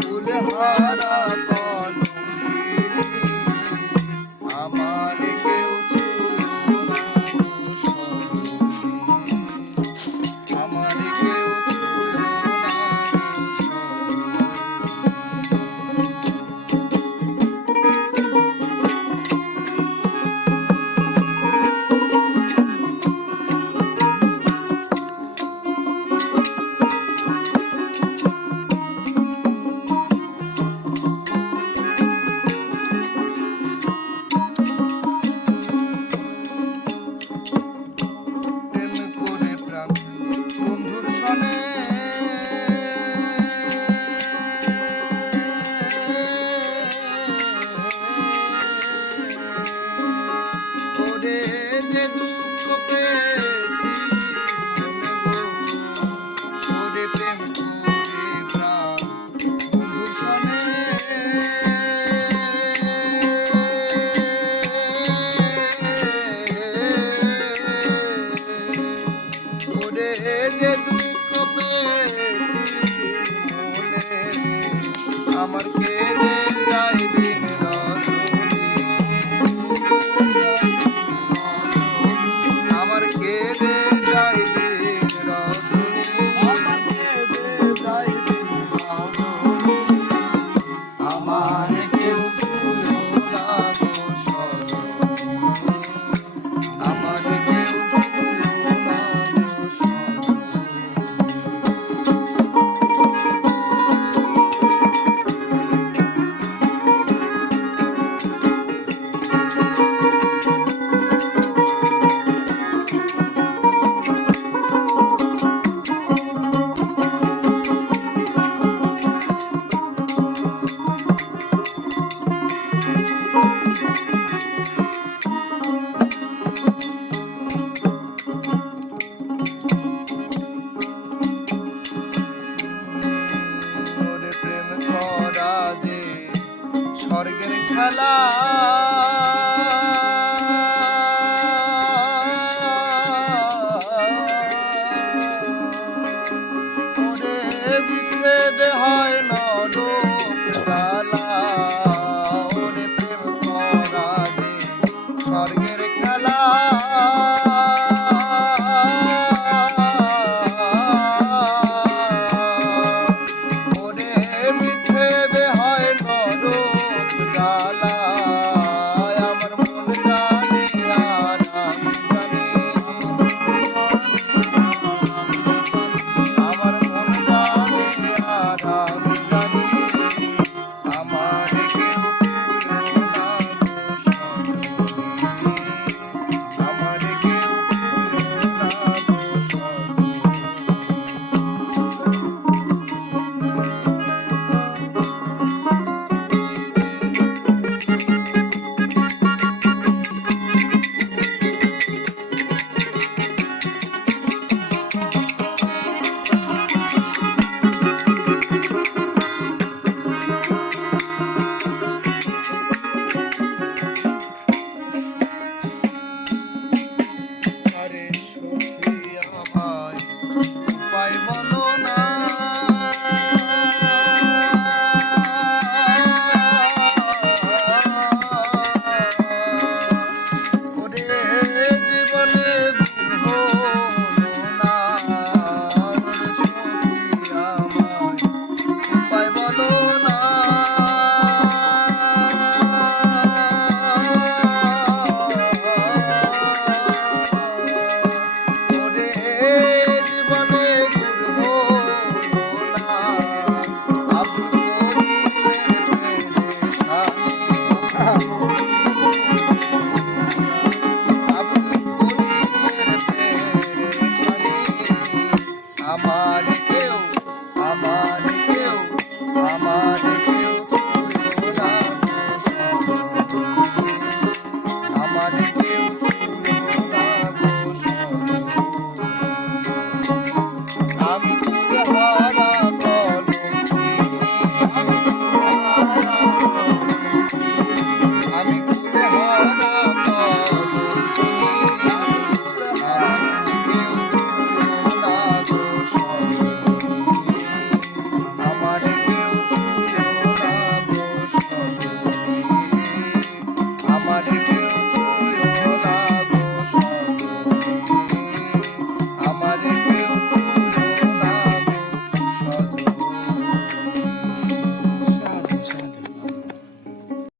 ফুলহারা হারা আমার আমার কেড়ে যায় দিন রজনী Oh.